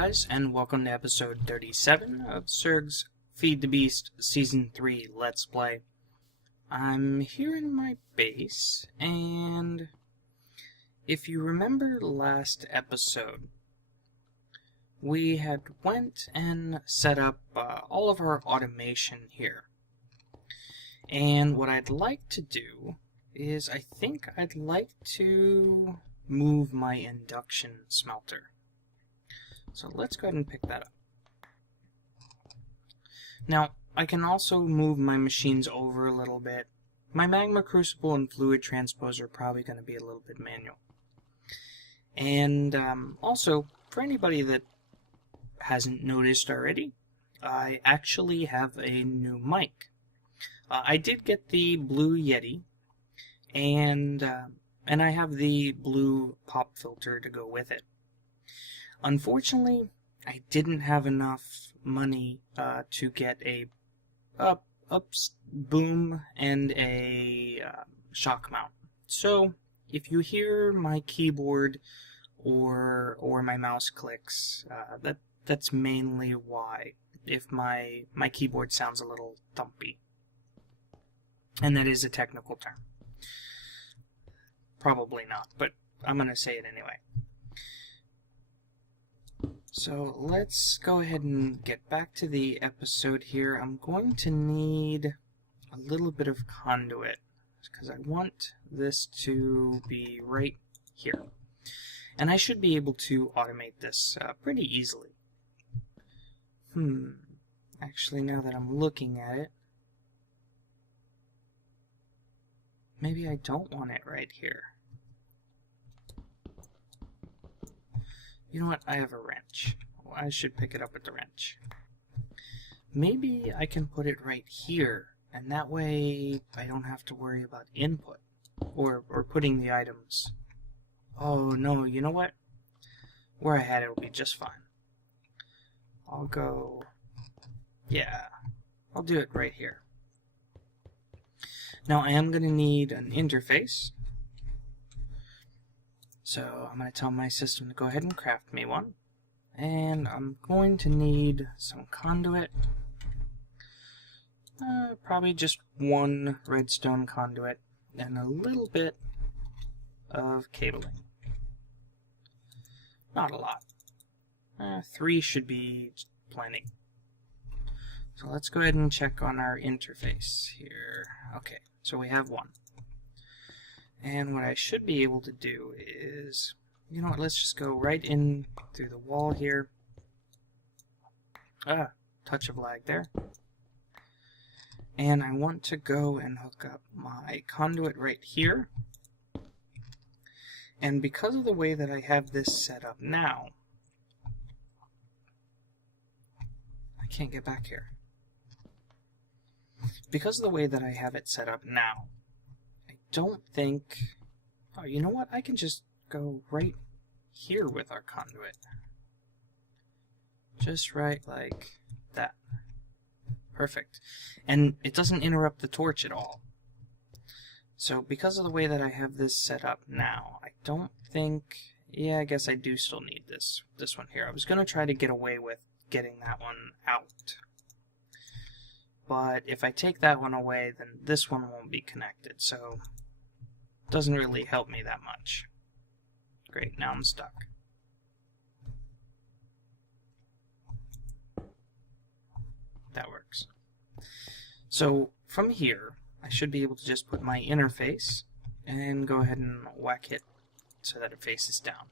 guys, and welcome to episode 37 of Surg's Feed the Beast Season 3 Let's Play. I'm here in my base, and if you remember last episode, we had went and set up all of our automation here. And what I'd like to do is I think I'd like to move my induction smelter. So let's go ahead and pick that up. Now, I can also move my machines over a little bit. My magma crucible and fluid transposer are probably going to be a little bit manual. And also, for anybody that hasn't noticed already, I actually have a new mic. I did get the Blue Yeti, and I have the blue pop filter to go with it. Unfortunately, I didn't have enough money to get a boom and a shock mount. So, if you hear my keyboard or my mouse clicks, that's mainly why. If my keyboard sounds a little thumpy, and that is a technical term. Probably not, but I'm gonna say it anyway. So let's go ahead and get back to the episode here. I'm going to need a little bit of conduit because I want this to be right here. And I should be able to automate this pretty easily. Actually, now that I'm looking at it, maybe I don't want it right here. You know what? I have a wrench. I should pick it up with the wrench. Maybe I can put it right here, and that way I don't have to worry about input or putting the items. Oh no, you know what? Where I had it will be just fine. I'll go... yeah, I'll do it right here. Now I am going to need an interface. So I'm going to tell my system to go ahead and craft me one. And I'm going to need some conduit. Probably just one redstone conduit and a little bit of cabling. Not a lot. 3 should be plenty. So let's go ahead and check on our interface here. Okay, so we have one. And what I should be able to do is, you know what, let's just go right in through the wall here. Touch of lag there. And I want to go and hook up my conduit right here. And because of the way that I have this set up now, I can't get back here. Because of the way that I have it set up now, don't think... oh, you know what? I can just go right here with our conduit. Just right like that. Perfect. And it doesn't interrupt the torch at all. So because of the way that I have this set up now, I don't think... yeah, I guess I do still need this one here. I was going to try to get away with getting that one out. But if I take that one away, then this one won't be connected, so it doesn't really help me that much. Great, now I'm stuck. That works. So from here, I should be able to just put my interface and go ahead and whack it so that it faces down.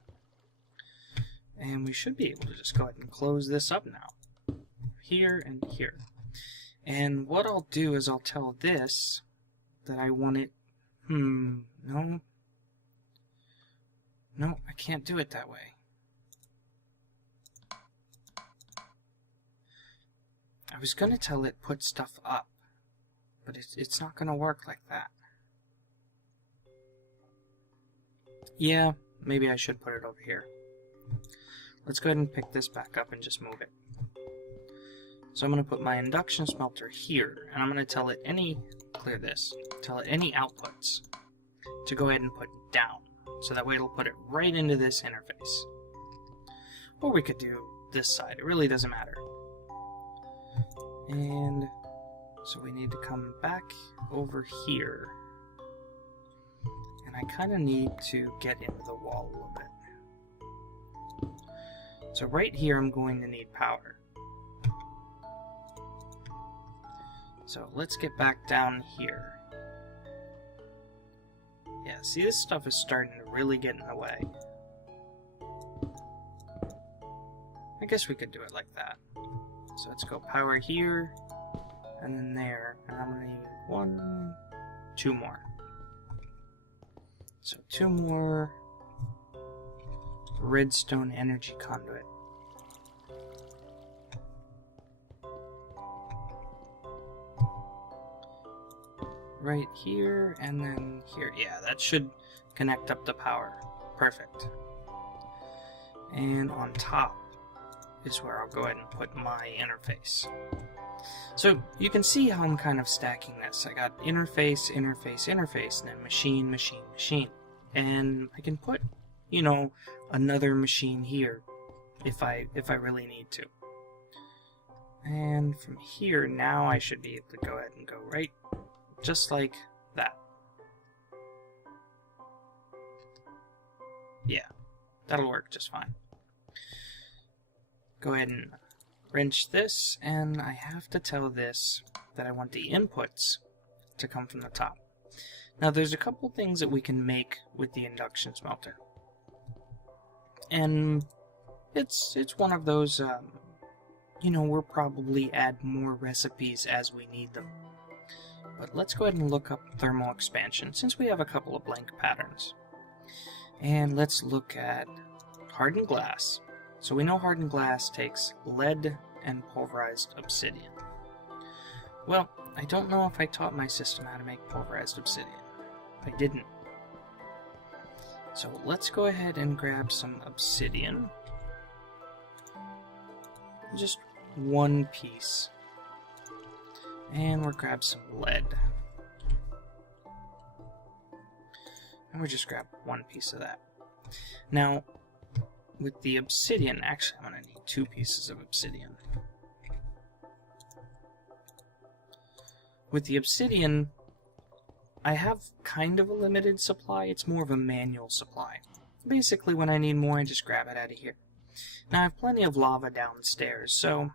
And we should be able to just go ahead and close this up now. Here and here. And what I'll do is I'll tell this that I want it... no. No, I can't do it that way. I was going to tell it put stuff up, but it's not going to work like that. Yeah, maybe I should put it over here. Let's go ahead and pick this back up and just move it. So I'm going to put my induction smelter here, and I'm going to tell it clear this, tell it any outputs to go ahead and put down. So that way it'll put it right into this interface. Or we could do this side. It really doesn't matter. And so we need to come back over here. And I kind of need to get into the wall a little bit. So right here I'm going to need power. So let's get back down here. Yeah, see, this stuff is starting to really get in the way. I guess we could do it like that. So let's go power here, and then there, and I'm gonna need 2 more. So 2 more redstone energy conduit. Right here, and then here. Yeah, that should connect up the power. Perfect. And on top is where I'll go ahead and put my interface. So you can see how I'm kind of stacking this. I got interface, interface, interface, and then machine, machine, machine. And I can put, you know, another machine here if I really need to. And from here, now I should be able to go ahead and go right just like that. Yeah, that'll work just fine. Go ahead and wrench this, and I have to tell this that I want the inputs to come from the top. Now there's a couple things that we can make with the induction smelter. And it's one of those, you know, we'll probably add more recipes as we need them. But let's go ahead and look up thermal expansion, since we have a couple of blank patterns. And let's look at hardened glass. So we know hardened glass takes lead and pulverized obsidian. Well, I don't know if I taught my system how to make pulverized obsidian. I didn't. So let's go ahead and grab some obsidian. Just 1 piece. And we'll grab some lead. And we'll just grab 1 piece of that. Now, with the obsidian, actually I'm going to need 2 pieces of obsidian. With the obsidian, I have kind of a limited supply. It's more of a manual supply. Basically, when I need more, I just grab it out of here. Now, I have plenty of lava downstairs, so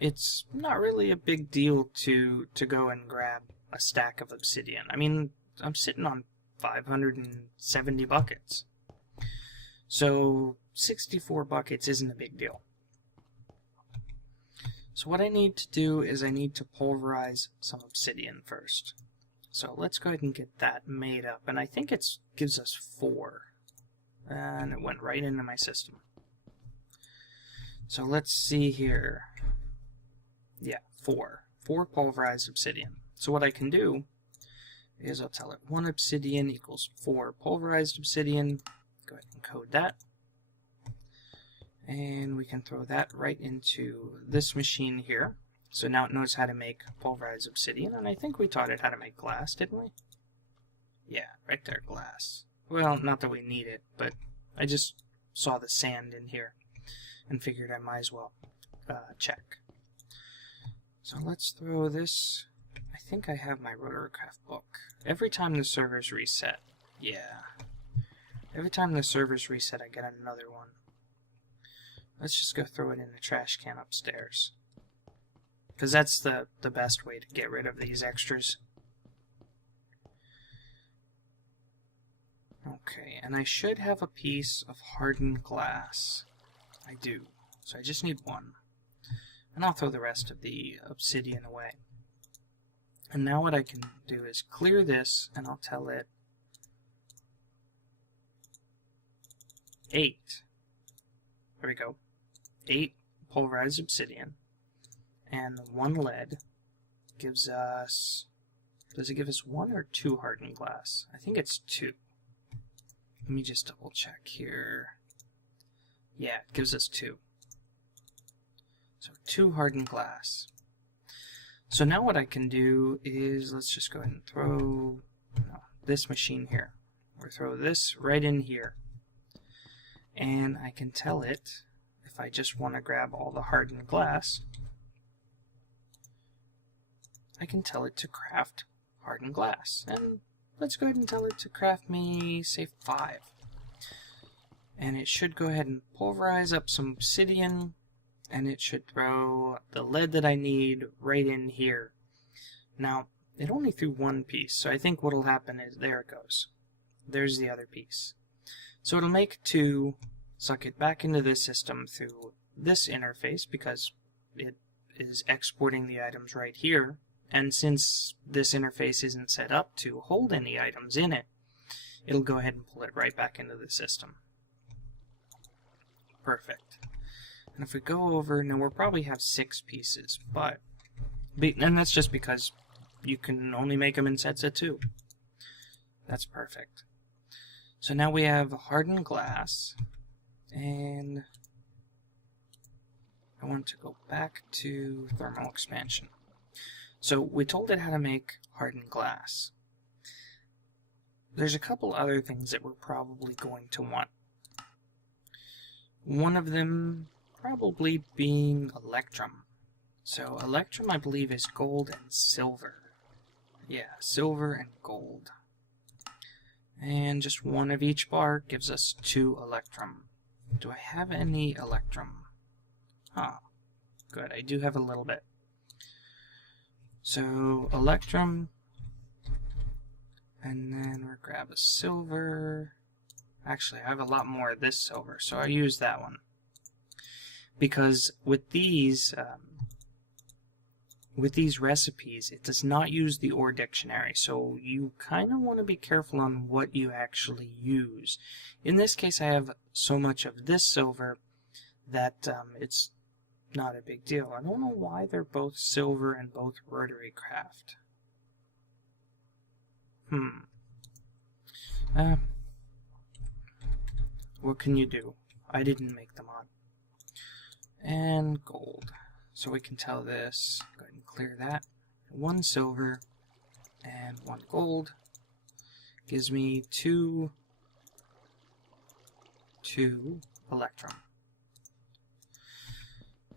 it's not really a big deal to go and grab a stack of obsidian. I mean, I'm sitting on 570 buckets. So 64 buckets isn't a big deal. So what I need to do is I need to pulverize some obsidian first. So let's go ahead and get that made up. And I think it gives us 4. And it went right into my system. So let's see here. Yeah, 4. 4 pulverized obsidian. So what I can do is I'll tell it 1 obsidian equals 4 pulverized obsidian. Go ahead and code that. And we can throw that right into this machine here. So now it knows how to make pulverized obsidian, and I think we taught it how to make glass, didn't we? Yeah, right there, glass. Well, not that we need it, but I just saw the sand in here and figured I might as well check. So let's throw this. I think I have my RotorCraft book. Every time the servers reset, yeah. Every time the servers reset, I get another one. Let's just go throw it in the trash can upstairs. Because that's the best way to get rid of these extras. Okay, and I should have a piece of hardened glass. I do. So I just need 1. And I'll throw the rest of the obsidian away. And now what I can do is clear this, and I'll tell it 8. There we go. 8 pulverized obsidian. And 1 lead gives us... Does it give us 1 or 2 hardened glass? I think it's 2. Let me just double check here. Yeah, it gives us 2. So 2 hardened glass. So now what I can do is, let's just go ahead and throw this machine here. Or throw this right in here. And I can tell it, if if I just want to grab all the hardened glass, I can tell it to craft hardened glass. And let's go ahead and tell it to craft me, say, 5. And it should go ahead and pulverize up some obsidian, and it should throw the lead that I need right in here. Now, it only threw one piece, so I think what'll happen is, there it goes. There's the other piece. So it'll make 2, suck it back into the system through this interface, because it is exporting the items right here. And since this interface isn't set up to hold any items in it, it'll go ahead and pull it right back into the system. Perfect. And if we go over, now we'll probably have 6 pieces, and that's just because you can only make them in sets of 2. That's perfect. So now we have hardened glass, and I want to go back to thermal expansion. So we told it how to make hardened glass. There's a couple other things that we're probably going to want. One of them probably being electrum. So electrum, I believe, is gold and silver. Yeah, silver and gold. And just 1 of each bar gives us 2 electrum. Do I have any electrum? Huh. Good, I do have a little bit. So, electrum. And then we'll grab a silver. Actually, I have a lot more of this silver, so I'll use that one. Because with these recipes, it does not use the ore dictionary, so you kind of want to be careful on what you actually use. In this case, I have so much of this silver that it's not a big deal. I don't know why they're both silver and both rotary craft. What can you do? I didn't make the mod. And gold. So we can tell this, go ahead and clear that. 1 silver and 1 gold gives me 2 electrum.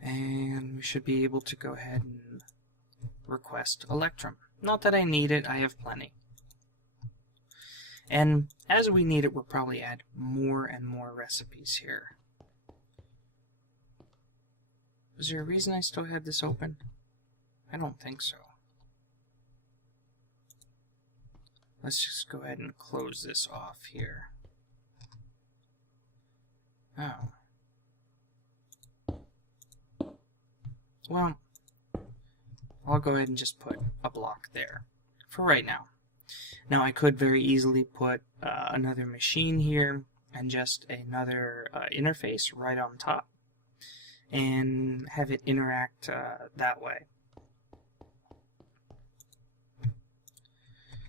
And we should be able to go ahead and request electrum. Not that I need it, I have plenty. And as we need it, we'll probably add more and more recipes here. Was there a reason I still had this open? I don't think so. Let's just go ahead and close this off here. Oh. Well, I'll go ahead and just put a block there for right now. Now I could very easily put another machine here and just another interface right on top and have it interact that way.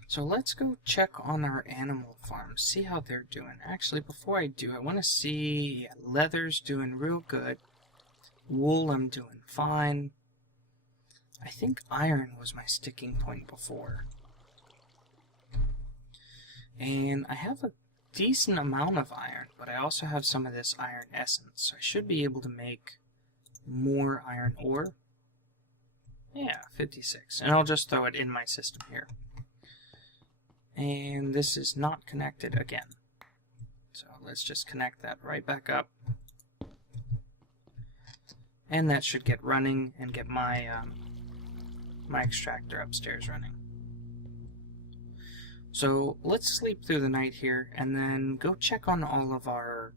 So let's go check on our animal farms, see how they're doing. Actually, before I do, I want to see, leather's doing real good. Wool, I'm doing fine. I think iron was my sticking point before. And I have a decent amount of iron, but I also have some of this iron essence, so I should be able to make more iron ore. Yeah, 56. And I'll just throw it in my system here. And this is not connected again. So let's just connect that right back up. And that should get running and get my my extractor upstairs running. So let's sleep through the night here and then go check on all of our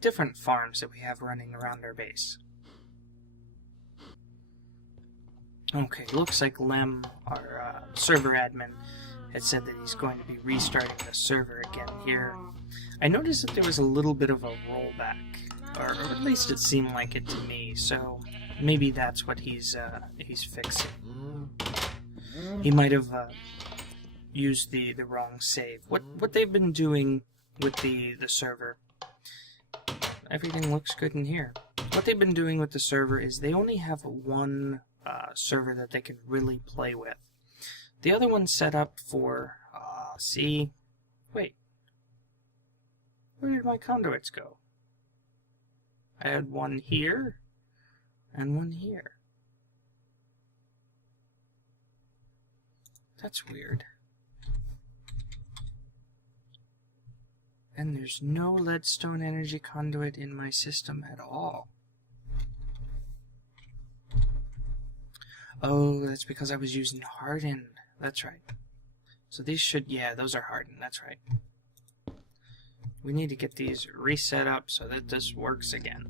different farms that we have running around our base. Okay, looks like Lem, our server admin, had said that he's going to be restarting the server again here. I noticed that there was a little bit of a rollback, or at least it seemed like it to me, so maybe that's what he's fixing. He might have used the wrong save. What they've been doing with the server, everything looks good in here. What they've been doing with the server is they only have one server that they can really play with. The other one's set up for, wait, where did my conduits go? I had one here and one here. That's weird. And there's no leadstone energy conduit in my system at all. Oh, that's because I was using hardened. That's right. So these should, yeah, those are hardened. That's right. We need to get these reset up so that this works again.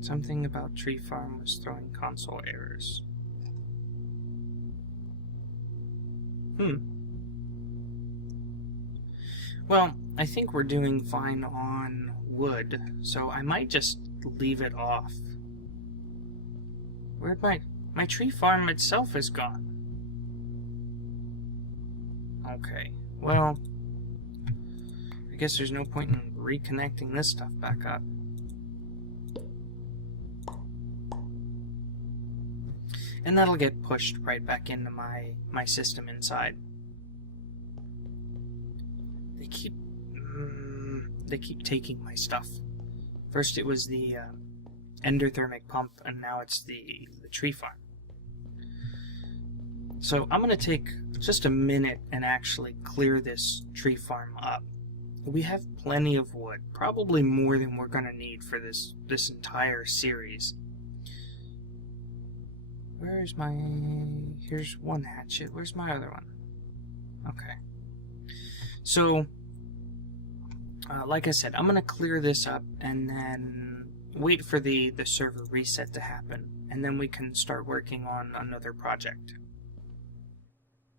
Something about Tree Farm was throwing console errors. Well, I think we're doing fine on wood, so I might just leave it off. Where'd my tree farm itself is gone? Okay, well, I guess there's no point in reconnecting this stuff back up. And that'll get pushed right back into my system inside. They keep taking my stuff. First it was the endothermic pump, and now it's the tree farm. So I'm going to take just a minute and actually clear this tree farm up. We have plenty of wood, probably more than we're going to need for this entire series. Where's my... Here's one hatchet. Where's my other one? Okay. So, like I said, I'm going to clear this up and then wait for the server reset to happen. And then we can start working on another project.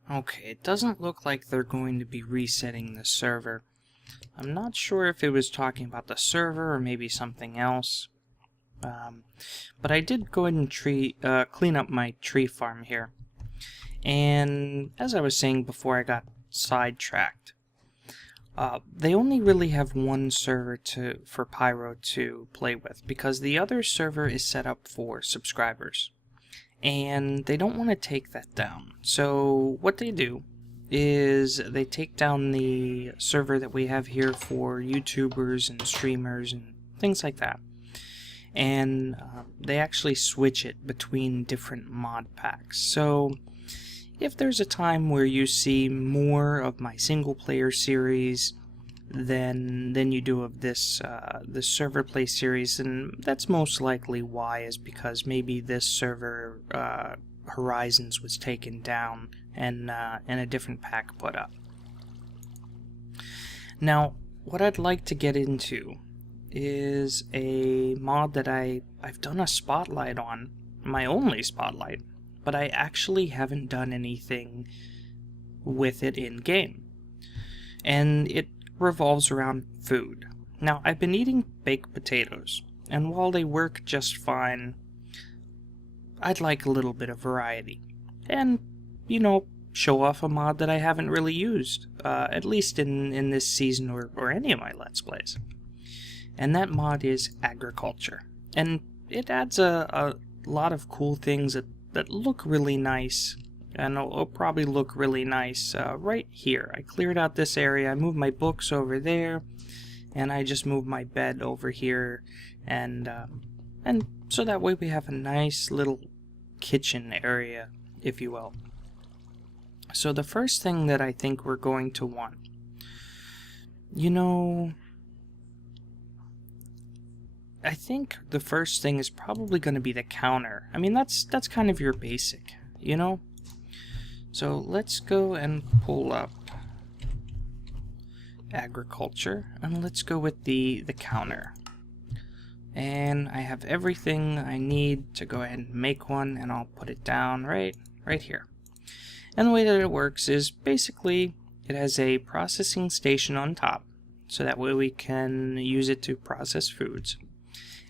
Okay, it doesn't look like they're going to be resetting the server. I'm not sure if it was talking about the server or maybe something else. But I did go ahead and clean up my tree farm here. And as I was saying before I got sidetracked, they only really have one server for Pyro to play with, because the other server is set up for subscribers. And they don't want to take that down. So what they do is they take down the server that we have here for YouTubers and streamers and things like that. And they actually switch it between different mod packs. So if there's a time where you see more of my single player series than you do of this server play series, and that's most likely why, is because maybe this server Horizons was taken down and a different pack put up. Now, what I'd like to get into is a mod that I've done a spotlight on, my only spotlight, but I actually haven't done anything with it in game. And it revolves around food. Now, I've been eating baked potatoes, and while they work just fine, I'd like a little bit of variety. And, you know, show off a mod that I haven't really used, at least in this season or any of my Let's Plays. And that mod is Agriculture. And it adds a lot of cool things that look really nice, and it'll probably look really nice right here. I cleared out this area, I moved my books over there, and I just moved my bed over here, and so that way we have a nice little kitchen area, if you will. So the first thing that I think we're going to want, you know, I think the first thing is probably going to be the counter. I mean, that's kind of your basic, you know? So let's go and pull up Agriculture, and let's go with the counter. And I have everything I need to go ahead and make one, and I'll put it down right here. And the way that it works is basically it has a processing station on top, so that way we can use it to process foods.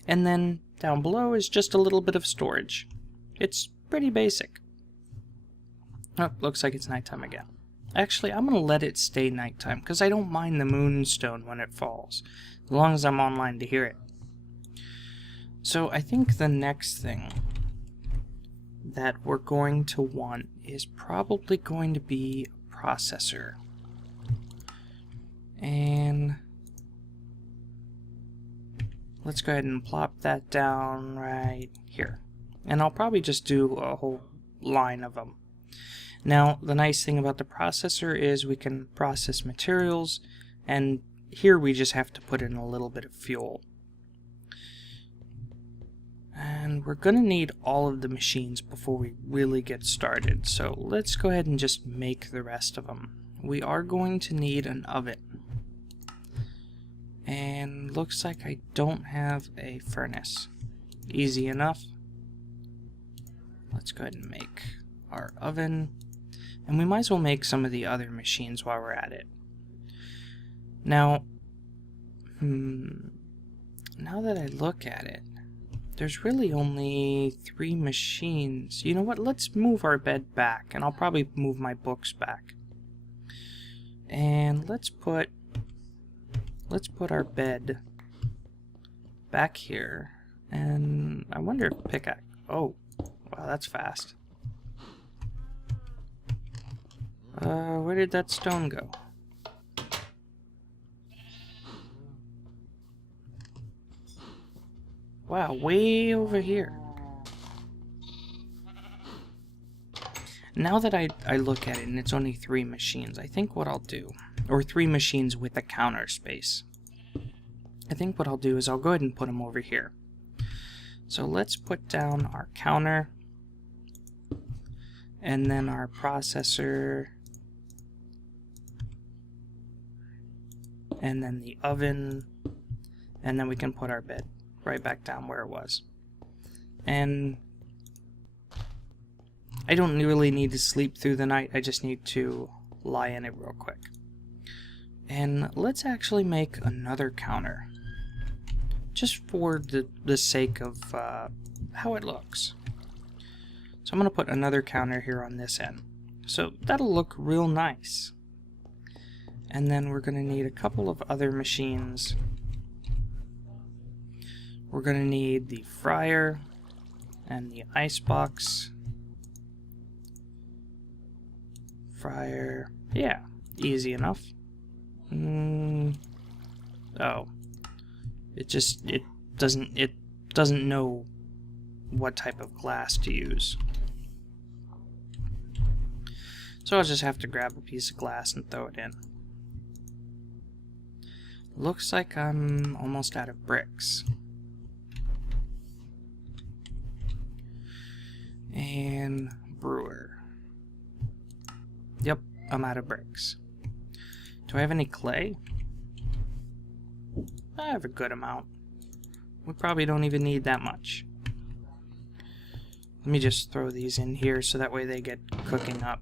And then down below is just a little bit of storage. It's pretty basic. Oh, looks like it's nighttime again. Actually, I'm going to let it stay nighttime, because I don't mind the moonstone when it falls, as long as I'm online to hear it. So I think the next thing that we're going to want is probably going to be a processor. And let's go ahead and plop that down right here. And I'll probably just do a whole line of them. Now, the nice thing about the processor is we can process materials, and here we just have to put in a little bit of fuel. And we're going to need all of the machines before we really get started, so let's go ahead and just make the rest of them. We are going to need an oven. And looks like I don't have a furnace. Easy enough. Let's go ahead and make our oven. And we might as well make some of the other machines while we're at it. Now, now that I look at it, there's really only 3 machines. You know what? Let's move our bed back, and I'll probably move my books back. And let's put our bed back here. And I wonder if pickaxe. Oh, wow, that's fast. Where did that stone go? Wow, way over here. Now that I look at it and it's only 3 machines, I think what I'll do, or 3 machines with a counter space, I think what I'll do is I'll go ahead and put them over here. So let's put down our counter, and then our processor, and then the oven, and then we can put our bed right back down where it was. And I don't really need to sleep through the night, I just need to lie in it real quick. And let's actually make another counter, just for the sake of how it looks. So I'm going to put another counter here on this end. So that'll look real nice. And then we're going to need a couple of other machines. We're going to need the fryer and the icebox. Fryer, yeah, easy enough. Oh, it doesn't know what type of glass to use. So I'll just have to grab a piece of glass and throw it in. Looks like I'm almost out of bricks. And brewer. Yep, I'm out of bricks. Do I have any clay? I have a good amount. We probably don't even need that much. Let me just throw these in here so that way they get cooking up.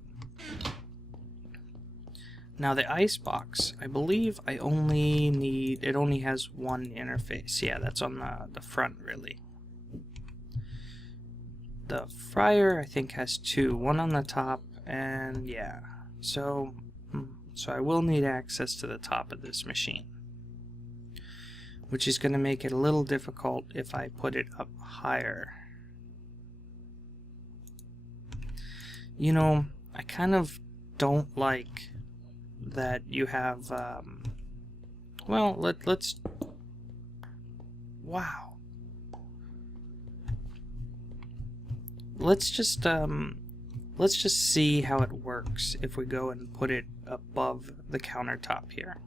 Now the icebox, I believe I only need, it only has 1 interface. Yeah, that's on the front really. The fryer I think has 2, 1 on the top, and yeah. So I will need access to the top of this machine, which is going to make it a little difficult if I put it up higher. You know, I kind of don't like that you have, well, let's, wow. Let's just see how it works if we go and put it above the countertop here.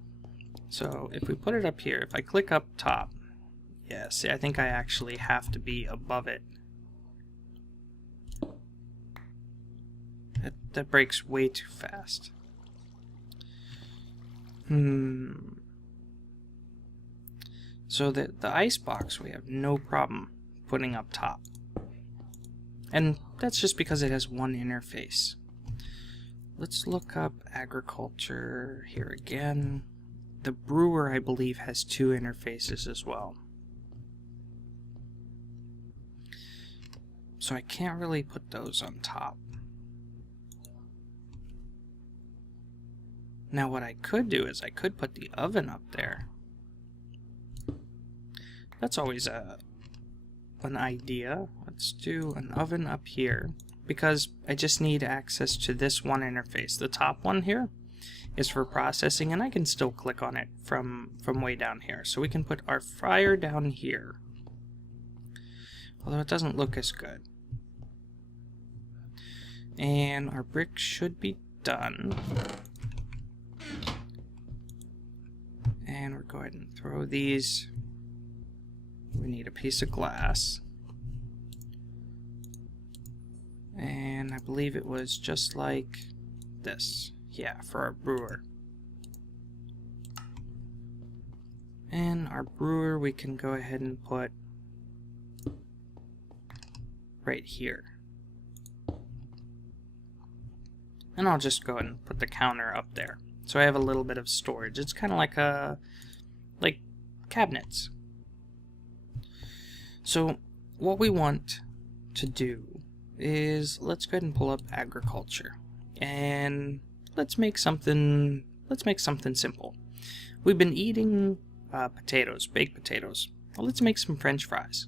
So if we put it up here, if I click up top, yeah, see, I think I actually have to be above it. That breaks way too fast. So the icebox we have no problem putting up top. And that's just because it has 1 interface. Let's look up agriculture here again. The brewer, I believe, has 2 interfaces as well. So I can't really put those on top. Now what I could do is I could put the oven up there. That's always an idea. Let's do an oven up here, because I just need access to this 1 interface, the top one here, is for processing, and I can still click on it from way down here. So we can put our fryer down here, although it doesn't look as good. And our brick should be done. And we'll go ahead and throw these. We need a piece of glass. And I believe it was just like this. Yeah, for our brewer. And our brewer we can go ahead and put right here. And I'll just go ahead and put the counter up there. So I have a little bit of storage. It's kind of like cabinets. So what we want to do is let's go ahead and pull up agriculture, and let's make something simple. We've been eating potatoes, baked potatoes. Well, let's make some French fries.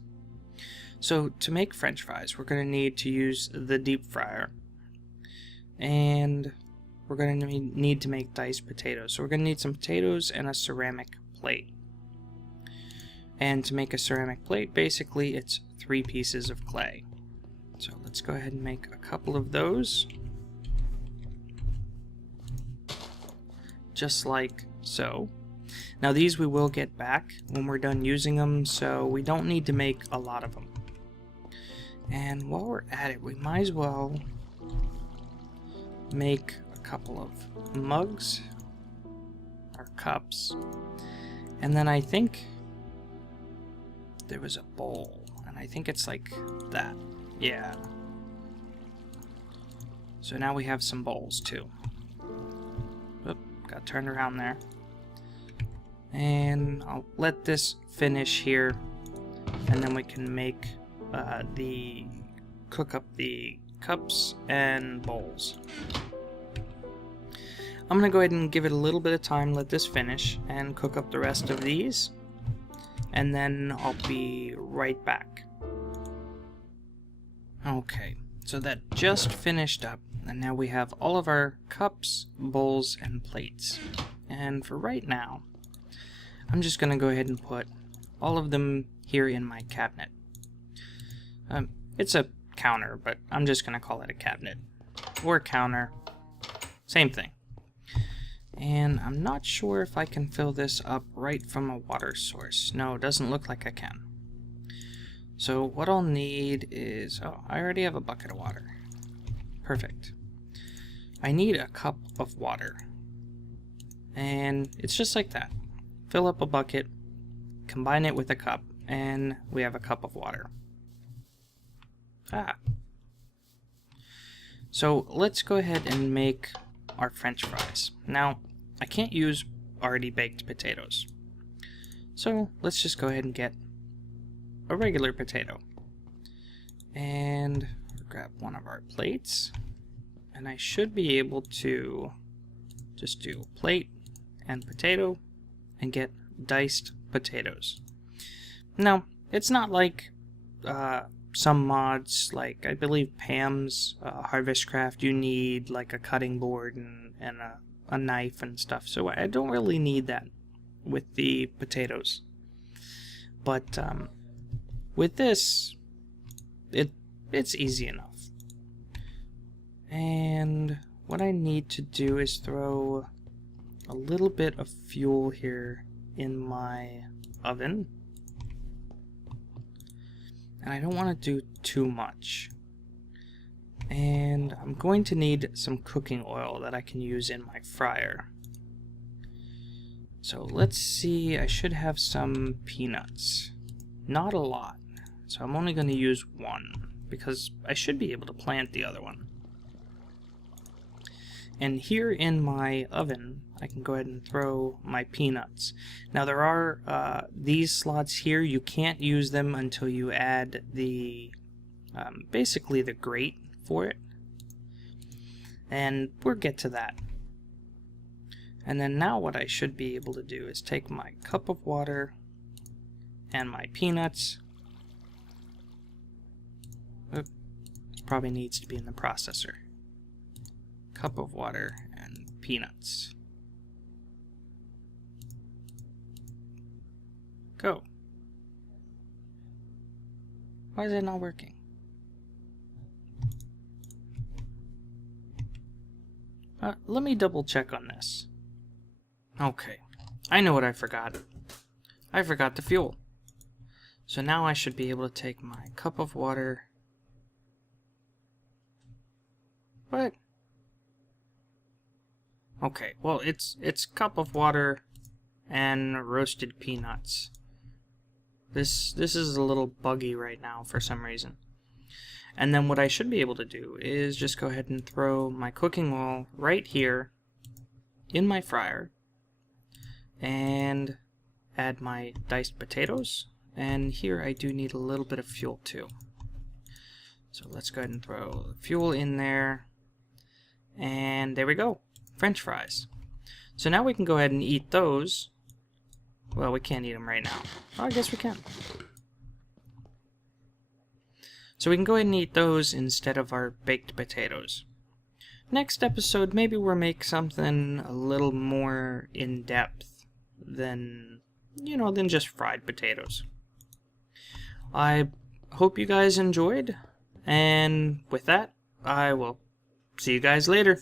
So to make French fries, we're going to need to use the deep fryer, and we're going to need to make diced potatoes. So we're going to need some potatoes and a ceramic plate. And to make a ceramic plate, basically it's 3 pieces of clay. So let's go ahead and make a couple of those. Just like so. Now these we will get back when we're done using them, so we don't need to make a lot of them. And while we're at it, we might as well make a couple of mugs, or cups. And then I think there was a bowl, and I think it's like that. Yeah. So now we have some bowls too. Oop, got turned around there. And I'll let this finish here, and then we can make cook up the cups and bowls. I'm gonna go ahead and give it a little bit of time, let this finish, and cook up the rest of these, and then I'll be right back. Okay, so that just finished up, and now we have all of our cups, bowls, and plates. And for right now, I'm just gonna go ahead and put all of them here in my cabinet. It's a counter, but I'm just gonna call it a cabinet. Or counter, same thing. And I'm not sure if I can fill this up right from a water source. No, it doesn't look like I can. So what I'll need is, oh, I already have a bucket of water. Perfect. I need a cup of water. And it's just like that. Fill up a bucket, combine it with a cup, and we have a cup of water. So let's go ahead and make our French fries. Now, I can't use already baked potatoes. So let's just go ahead and get a regular potato. And grab one of our plates. And I should be able to just do plate and potato and get diced potatoes. Now, it's not like some mods, like I believe Pam's Harvestcraft, you need like a cutting board and a knife and stuff. So I don't really need that with the potatoes. But with this, it's easy enough. And what I need to do is throw a little bit of fuel here in my oven. And I don't want to do too much. And I'm going to need some cooking oil that I can use in my fryer. So let's see, I should have some peanuts. Not a lot. So I'm only going to use one, because I should be able to plant the other one. And here in my oven, I can go ahead and throw my peanuts. Now there are these slots here, you can't use them until you add the, basically the grate for it. And we'll get to that. And then now what I should be able to do is take my cup of water and my peanuts. Oop, this probably needs to be in the processor. Cup of water and peanuts. Go. Why is it not working? Let me double check on this. Okay. I know what I forgot. I forgot the fuel. So now I should be able to take my cup of water. What? Okay, well it's cup of water and roasted peanuts. This is a little buggy right now for some reason. And then what I should be able to do is just go ahead and throw my cooking oil right here in my fryer and add my diced potatoes. And here I do need a little bit of fuel too. So let's go ahead and throw the fuel in there. And there we go. French fries. So now we can go ahead and eat those. Well, we can't eat them right now. Oh, I guess we can. So we can go ahead and eat those instead of our baked potatoes. Next episode, maybe we'll make something a little more in-depth than, than just fried potatoes. I hope you guys enjoyed, and with that, I will see you guys later.